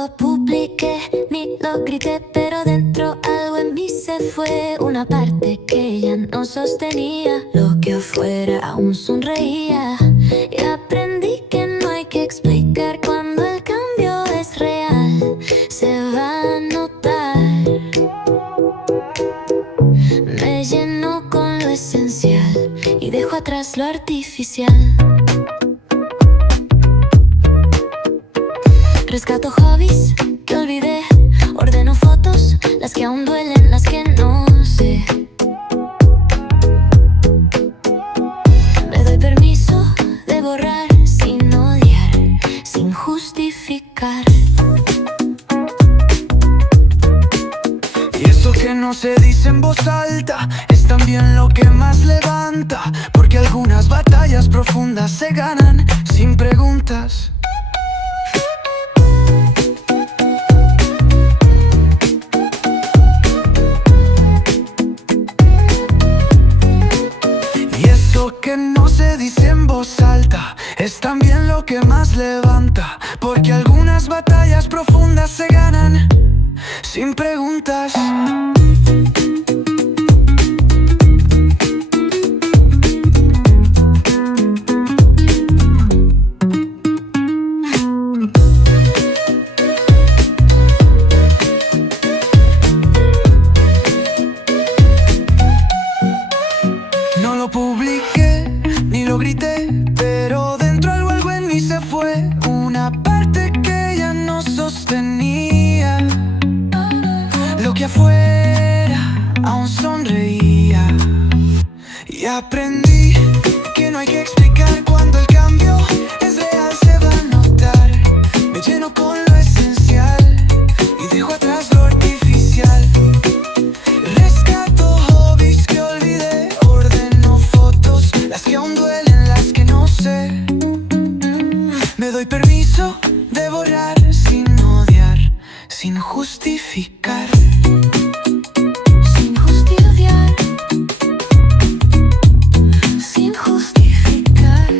lo publiqué ni lo grité, pero dentro algo en mí se fue. Una parte que ya no sostenía lo que afuera aún sonreía. Y aprendí que no hay que explicar cuando el cambio es real. Se va a notar. Me lleno con lo esencial y dejo atrás lo artificial. Rescato hobbies que olvidé, ordeno fotos, las que aún duelen, las que no sé. Me doy permiso de borrar sin odiar, sin justificar. Y eso que no se dice en voz alta es también lo que más levanta, porque algunas batallas profundas se ganan sin preguntas. Que no se dice en voz alta es también lo que más levanta, porque algunas batallas profundas se ganan sin preguntas. No lo publiqué ni lo grité, pero dentro algo en mí se fue. Una parte que ya no sostenía lo que afuera aún sonreía. Y aprendí que no hay que explicar cuando el cambio es real, se va a notar. Me lleno con lo esencial y dejo atrás lo artificial. Rescato hobbies que olvidé, ordeno fotos, las que aún duelen, las que no sé. Me doy permiso de borrar sin odiar, sin justificar. Sin justificar, sin justificar.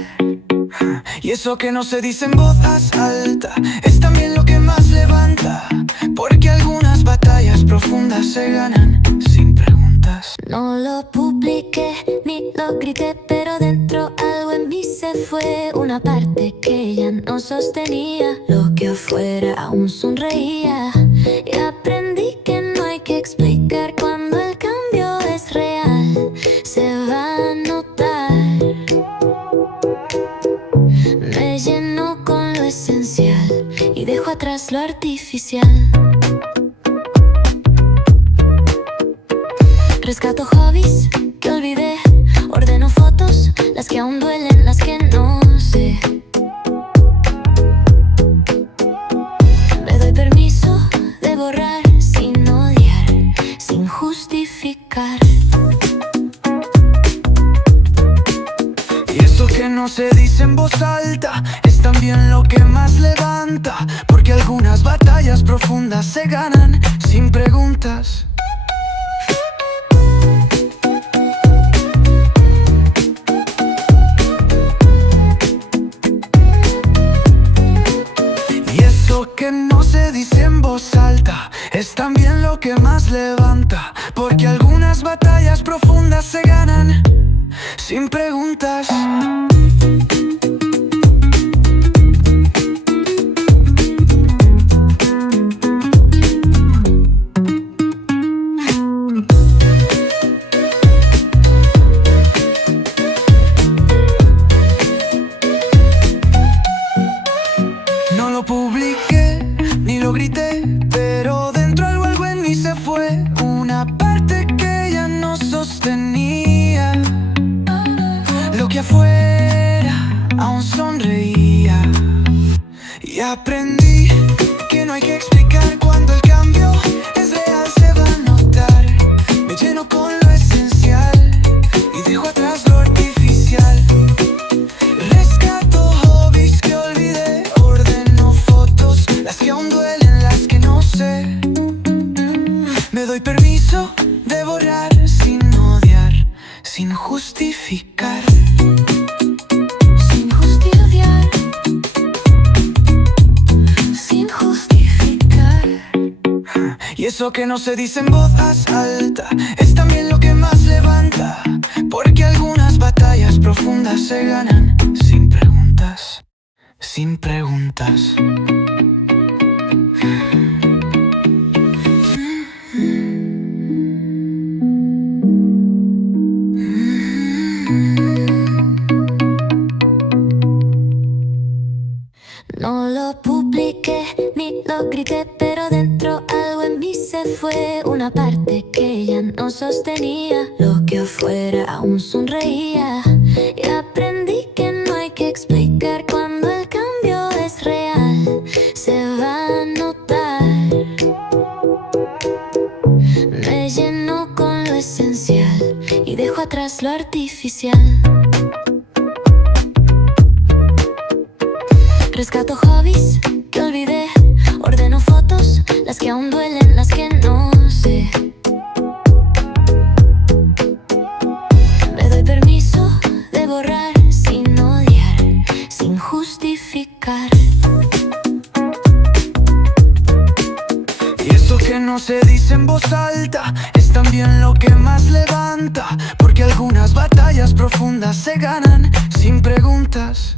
Y eso que no se dice en voz alta es también lo que más levanta, porque algunas batallas profundas se ganan sin preguntas. No lo publiqué ni lo grité, pero dentro algo en mí se fue. Una parte que ya no sostenía lo que afuera aún sonreía. Y aprendí que no hay que explicar cuando el cambio es real. Se va a notar. Me lleno con lo esencial y dejo atrás lo artificial. Rescato hobbies que olvidé, ordeno fotos, las que aún duelen, las que no sé. Me doy permiso de borrar sin odiar, sin justificar. Y eso que no se dice en voz alta es también lo que más levanta, porque algunas batallas profundas se ganan sin preguntas. Y eso que no se dice en voz alta es también lo que más levanta, porque algunas batallas profundas se ganan sin preguntas. No lo publiqué ni lo grité, pero dentro algo en mí se fue. Una parte que ya no sostenía lo que afuera aún sonreía. Y aprendí que no hay que explicar cuando el cambio es real, se va a notar. Me lleno con lo esencial y dejo atrás lo artificial. Rescato hobbies que olvidé, ordeno fotos, las que aún duelen, las que no sé. Me doy permiso de borrar sin odiar, sin justificar. Sin justificar, sin justificar. eso que no se dice en voz alta es también lo que más levanta, porque algunas batallas profundas se ganan sin preguntas, sin preguntas. No lo publiqué ni lo grité, pero dentro algo en mí se fue. Una parte que ya no sostenía lo que afuera aún sonreía. Y aprendí que no hay que explicar cuando el cambio es real. Se va a notar. Me lleno con lo esencial y dejo atrás lo artificial. Rescato hobbies que olvidé, ordeno fotos, las que aún duelen, las que no sé. Me doy permiso de borrar sin odiar, sin justificar. Y eso que no se dice en voz alta es también lo que más levanta, porque algunas batallas profundas se ganan sin preguntas.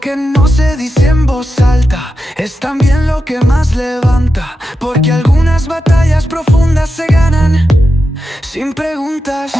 Que no se dice en voz alta es también lo que más levanta, porque algunas batallas profundas se ganan sin preguntas.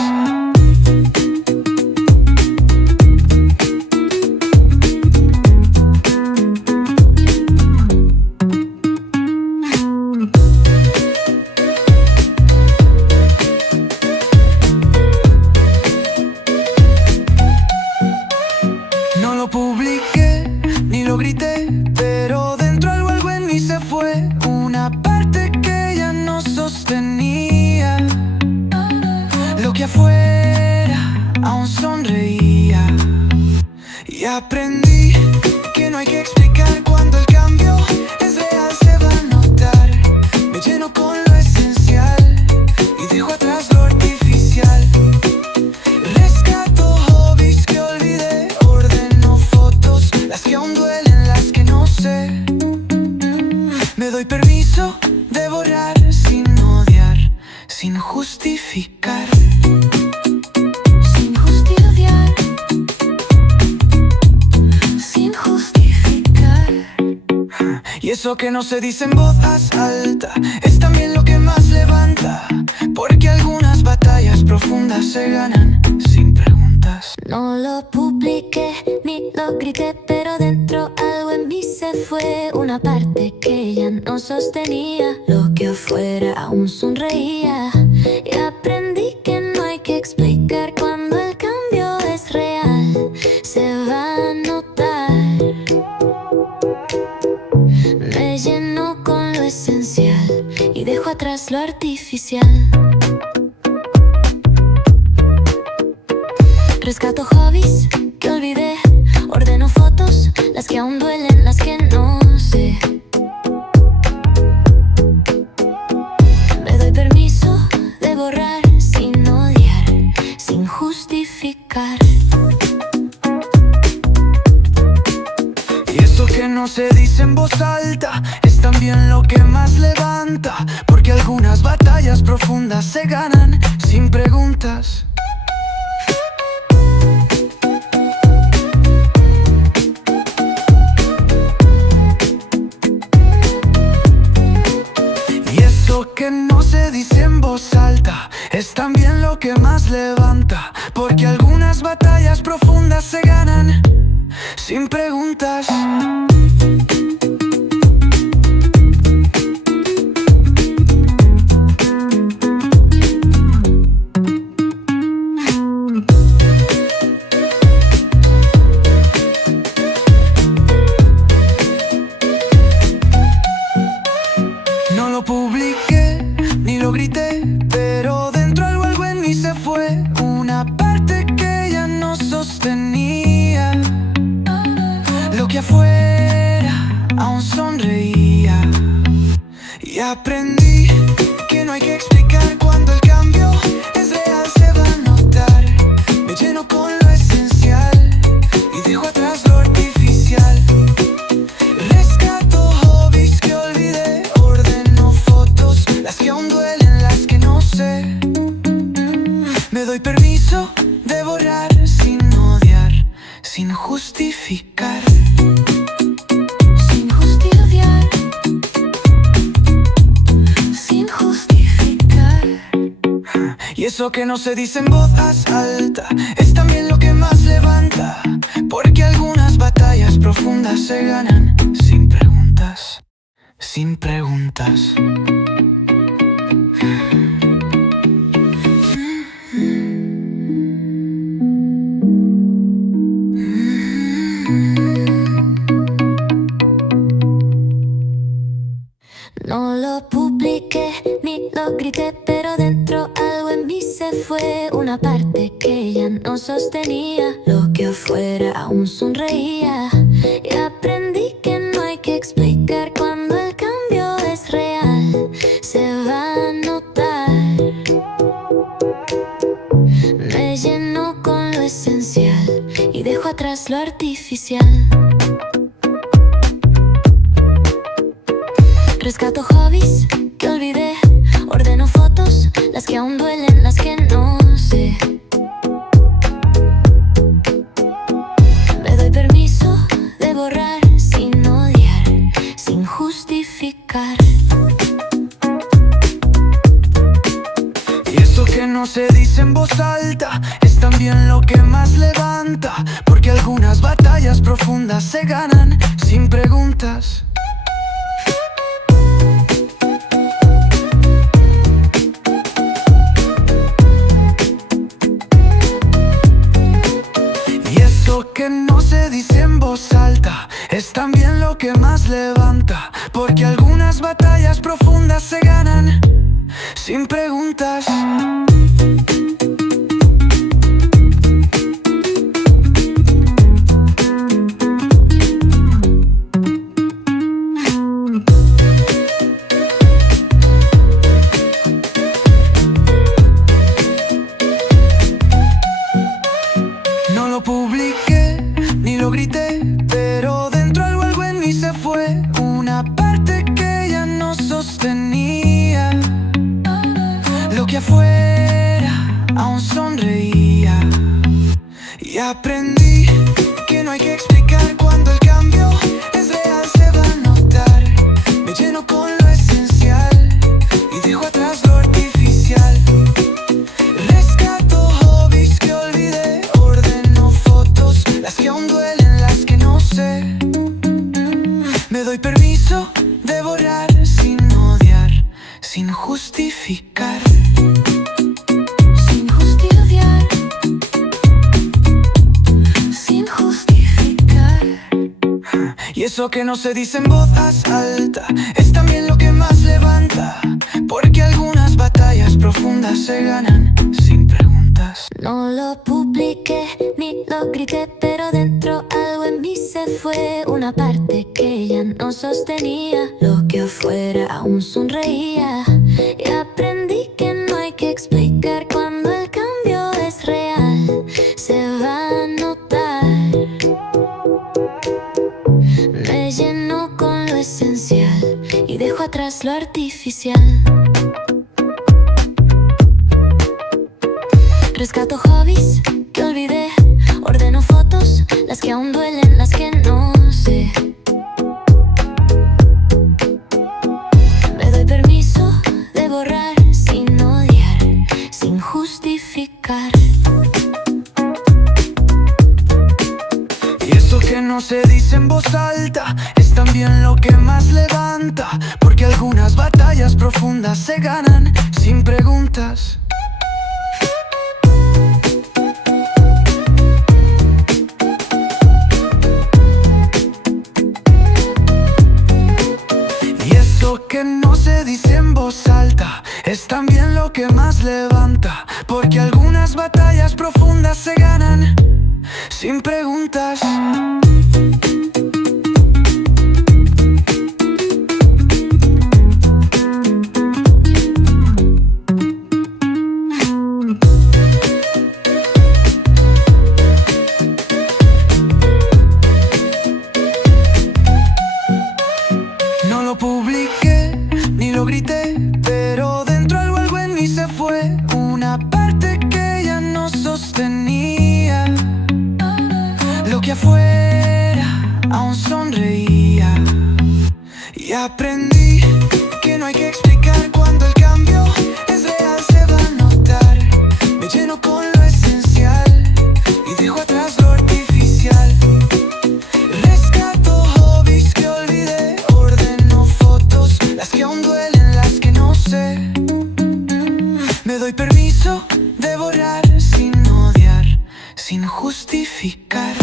No lo publiqué ni lo grité, pero dentro algo en mí se fue. Una parte que ya no sostenía lo que afuera aún sonreía. Y aprendí que no hay que explicar cuando el cambio es real, se va a notar. Me lleno con lo esencial y dejo atrás lo artificial. Rescato hobbies que olvidé, ordeno fotos, las que aún duelen, las que no sé. Me doy permiso de borrar sin odiar, sin justificar. Sin justificar, sin justificar. Y eso que no se dice en voz alta es también lo que más levanta, porque algunas batallas profundas se ganan sin preguntas. No lo publiqué ni lo grité, pero dentro algo en mí se fue. Una parte que ya no sostenía lo que afuera aún sonreía. Y aprendí que no hay que explicar cuando el cambio es real. Se va a notar. Me lleno con lo esencial y dejo atrás lo artificial. Rescato hobbies que olvidé, ordeno fotos, las que aún duelen, las que no sé. Me doy permiso de borrar sin odiar, sin justificar. Y eso que no se dice en voz alta es también lo que más levanta, porque algunas batallas profundas se ganan sin preguntas. Y eso que no se dice en voz alta es también lo que más levanta, porque algunas batallas profundas se ganan sin preguntas. No lo publiqué ni lo grité, pero dentro algo en mí se fue. Una parte que ya no sostenía lo que afuera aún sonreía. Y aprendí que no hay que explicar cuando el cambio es real, se va a notar. sin justificar. Sin justificar, sin justificar. Y eso que no se dice en voz alta es también lo que más levanta, porque algunas batallas profundas se ganan sin preguntas, sin preguntas. No lo publiqué ni lo grité, pero dentro algo en mí se fue. Una parte que ya no sostenía lo que afuera aún sonreía. Y aprendí que no hay que explicar cuando el cambio es real. Se va a notar. Me lleno con lo esencial y dejo atrás lo artificial. Rescato hobbies que olvidé, ordeno fotos, las que aún duelen, las que no sé. Me doy permiso de borrar sin odiar, sin justificar. Y eso que no se dice en voz alta es también lo que más levanta, porque algunas batallas profundas se ganan sin preguntas. Que no se dice en voz alta es también lo que más levanta, porque algunas batallas profundas se ganan sin preguntas. No lo publiqué ni lo grité, pero dentro algo en mí se fue. Una parte que ya no sostenía lo que afuera aún sonreía. Y aprendí que no hay que explicar cuando el cambio es real, se va a notar. Me lleno con lo esencial y dejo atrás lo artificial. Rescato hobbies que olvidé, ordeno fotos, las que aún duelen, las que no sé. Me doy permiso de borrar sin odiar, sin justificar. Sin justificar, sin justificar. Y eso que no se dice en voz alta es también lo que más levanta, porque algunas batallas profundas se ganan sin preguntas. No lo publiqué ni lo grité, pero dentro algo en mí se fue. Una parte que ya no sostenía lo que afuera aún sonreía. Y aprendí que no hay que explicar cuando el cambio es real, se va a notar. Me lleno con lo esencial y dejo atrás lo artificial. Rescato hobbies que olvidé, ordeno fotos, las que aún duelen, las que no sé. Me doy permiso de borrar sin odiar, sin justificar. Y eso que no se dice en voz alta es también lo que más levanta, porque algunas batallas profundas se ganan sin preguntas. Y eso que no se dice en voz alta es también lo que más levanta, porque algunas batallas profundas se ganan sin preguntas. No lo publiqué ni lo grité, pero dentro algo en mí se fue. Una parte que ya no sostenía lo que afuera aún sonreía. Y aprendí que no hay que explicar cuando el cambio es real, se va a notar. Me lleno con lo esencial y dejo atrás lo artificial. Rescato hobbies que olvidé, ordeno fotos, las que aún duelen, las que no sé. Me doy permiso de borrar sin odiar, sin justificar.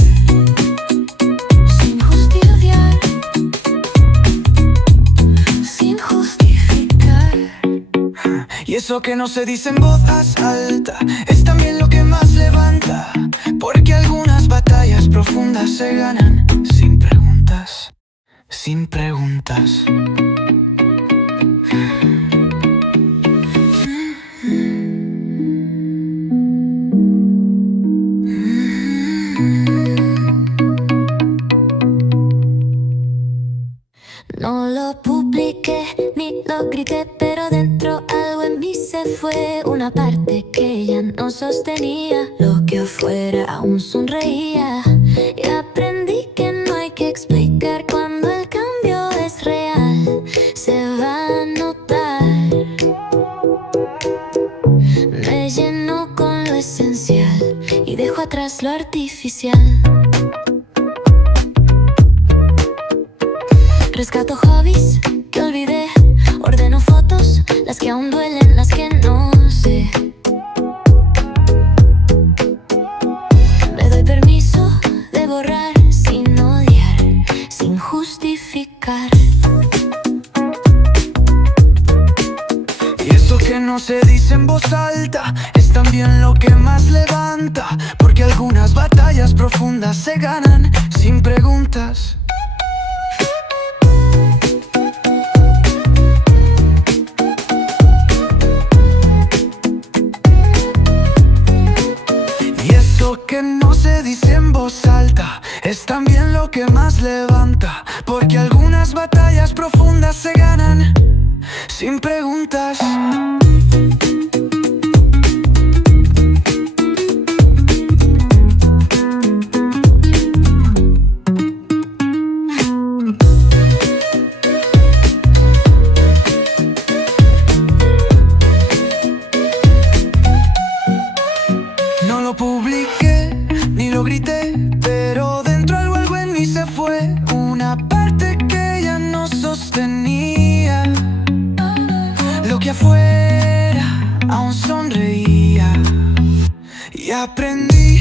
Y eso que no se dice en voz alta es también lo que más levanta, porque algunas batallas profundas se ganan sin preguntas, sin preguntas. No lo publiqué ni lo grité, pero dentro algo en mí se fue. Una parte que ya no sostenía lo que afuera aún sonreía. Y aprendí que no hay que explicar cuando el cambio es real, se va a notar. Me lleno con lo esencial y dejo atrás lo artificial. Rescato hobbies que olvidé, ordeno fotos, las que aún duelen, las que no sé. Me doy permiso de borrar sin odiar, sin justificar. Y eso que no se dice en voz alta es también lo que más levanta, porque algunas batallas profundas se ganan sin preguntas. Que no se dice en voz alta es también lo que más levanta, porque algunas batallas profundas se ganan sin preguntas. No lo publiqué ni lo grité, pero dentro algo en mí se fue. Una parte que ya no sostenía lo que afuera aún sonreía. Y aprendí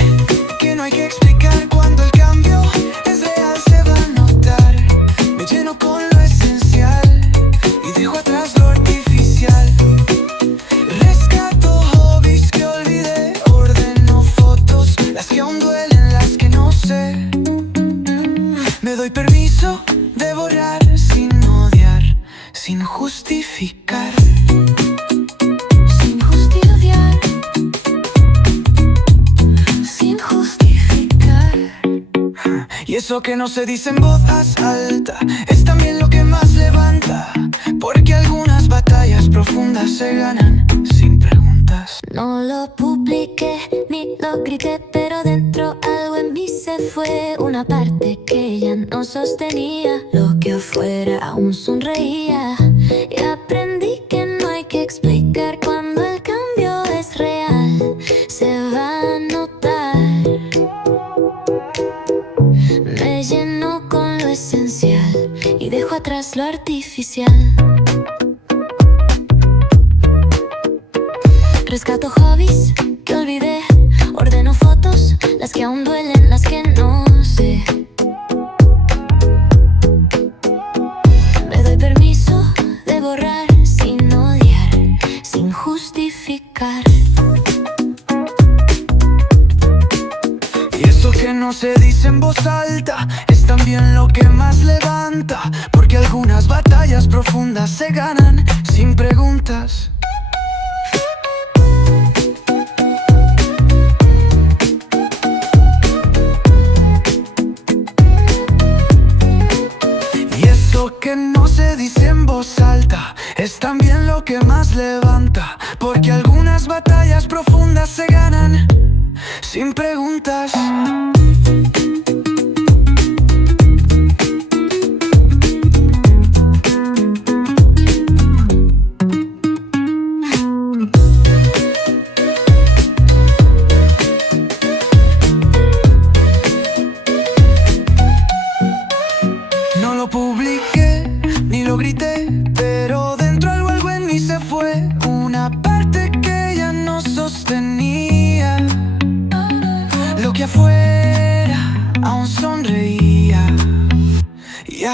que no hay que explicar cuando el cambio es real, se va a notar. Me lleno con lo esencial y dejo atrás lo artificial. Rescato hobbies que olvidé, ordeno fotos, las que aún duelen, las que no sé. Me doy permiso de borrar sin odiar, sin justificar. Sin justificar, sin justificar. Y eso que no se dice en voz alta es también lo que más levanta, porque algunas batallas profundas se ganan sin preguntas. No lo publiqué ni lo grité, pero dentro algo en mí se fue. Una parte que ya no sostenía lo que afuera aún sonreía. Y aprendí que no hay que explicar cuando el cambio es real, se va a notar. Me lleno con lo esencial y dejo atrás lo artificial. Rescato hobbies que olvidé, ordeno fotos, las que aún duelen, las que no sé. Me doy permiso de borrar sin odiar, sin justificar. Y eso que no se dice en voz alta es también lo que más levanta, porque algunas batallas profundas se ganan sin preguntas. Que no se dice en voz alta es también lo que más levanta, porque algunas batallas profundas se ganan sin preguntas.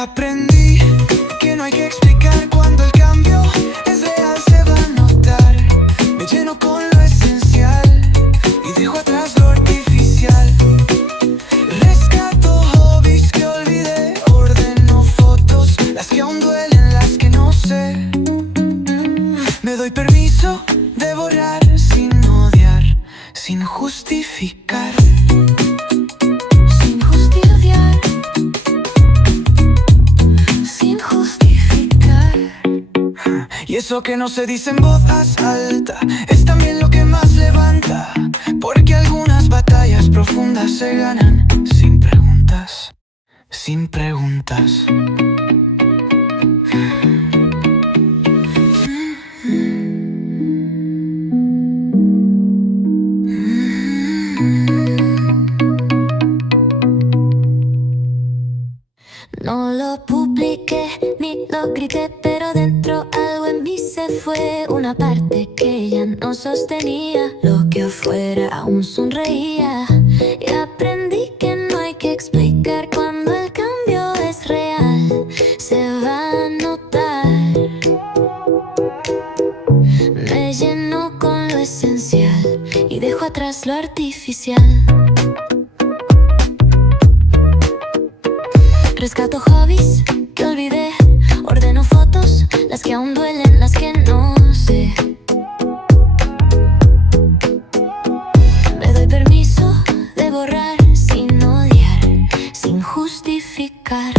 aprendí que no hay que explicar cuando el cambio es real, se va a notar. Me lleno con lo esencial y dejo atrás lo artificial. Rescato hobbies que olvidé, ordeno fotos, las que aún duelen, las que no sé. Me doy permiso de borrar sin odiar, sin justificar. Y eso que no se dice en voz alta es también lo que más levanta, porque algunas batallas profundas se ganan sin preguntas, sin preguntas. No lo publiqué ni lo grité, pero dentro algo en mí se fue. Una parte que ya no sostenía lo que afuera aún sonreía. Y aprendí que no hay que explicar cuando el cambio es real, se va a notar. Me lleno con lo esencial y dejo atrás lo artificial. Rescato hobbies que olvidé, ordeno fotos, las que aún duelen, las que no sé. Me doy permiso de borrar sin odiar, sin justificar.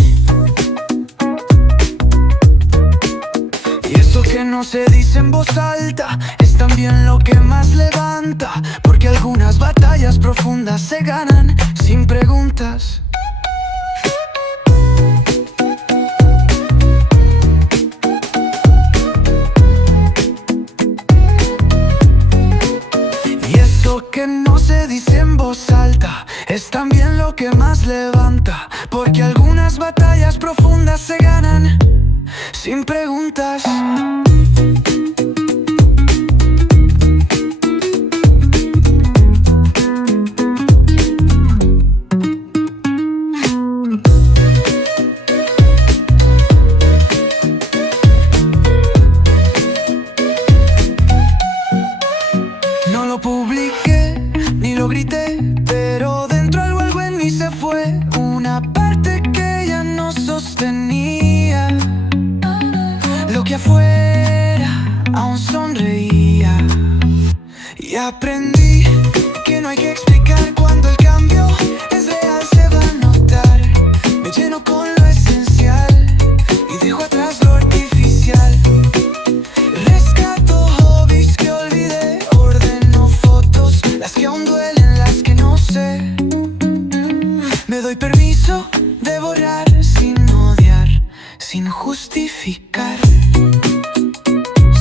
Y eso que no se dice en voz alta es también lo que más levanta, porque algunas batallas profundas se ganan sin preguntas. Que no se dice en voz alta es también lo que más levanta, porque algunas batallas profundas se ganan sin preguntas. No lo publiqué ni lo grité, pero dentro algo en mí se fue. Una parte que ya no sostenía lo que afuera aún sonreía. Y aprendí que no hay que explicar cuando el cambio es real, se va a notar. Me lleno con lo esencial y dejo atrás lo artificial. Rescato hobbies que olvidé, ordeno fotos, las que aún duelen, las que no sé. Me doy permiso de borrar sin odiar, sin justificar.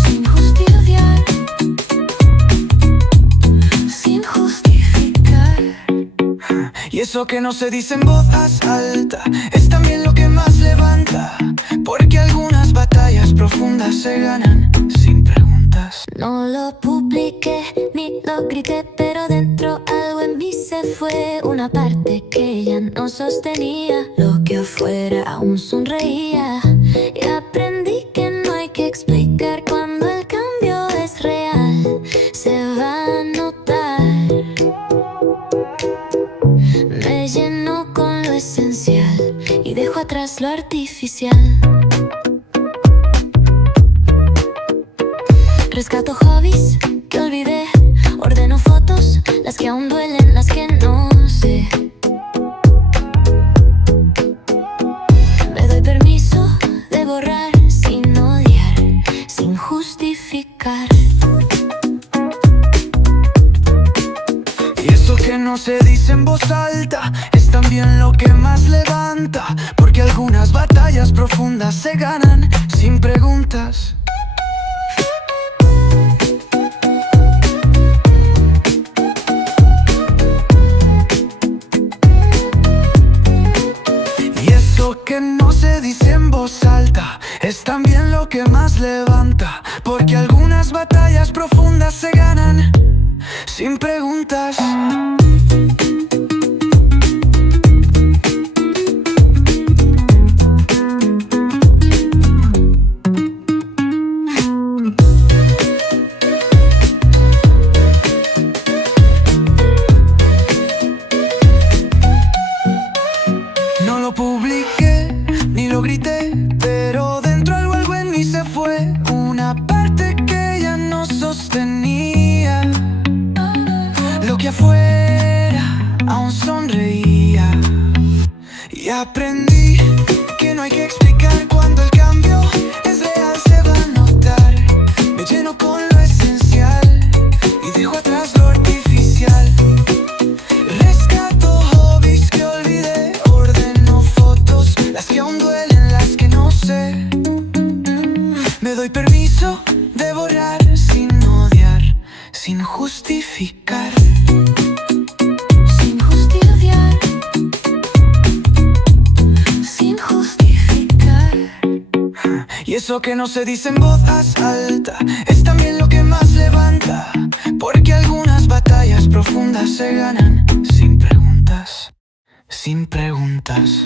Sin justificar, sin justificar. Y eso que no se dice en voz alta es también lo que más levanta, porque algunas batallas profundas se ganan sin preguntas. No lo publiqué ni lo grité, pero dentro algo en mí se fue. Una parte que ya no sostenía lo que afuera aún sonreía. Y aprendí que no hay que explicar cuando el cambio es real, se va a notar. Me lleno con lo esencial y dejo atrás lo artificial. Rescato hobbies que olvidé, ordeno fotos, las que aún duelen, las que no sé. Me doy permiso de borrar sin odiar, sin justificar. Y eso que no se dice en voz alta es también lo que más levanta, porque algunas batallas profundas se ganan sin preguntas. Que no se dice en voz alta es también lo que más levanta, porque algunas batallas profundas se ganan sin preguntas. aprendí que no hay que explicar cuando el cambio es real, se va a notar. Me lleno con lo esencial y dejo atrás lo artificial. Rescato hobbies que olvidé, ordeno fotos, las que aún duelen, las que no sé. Me doy permiso de borrar sin odiar, sin justificar. Sin justificar, sin justificar. Y eso que no se dice en voz alta es también lo que más levanta, porque algunas batallas profundas se ganan sin preguntas, sin preguntas.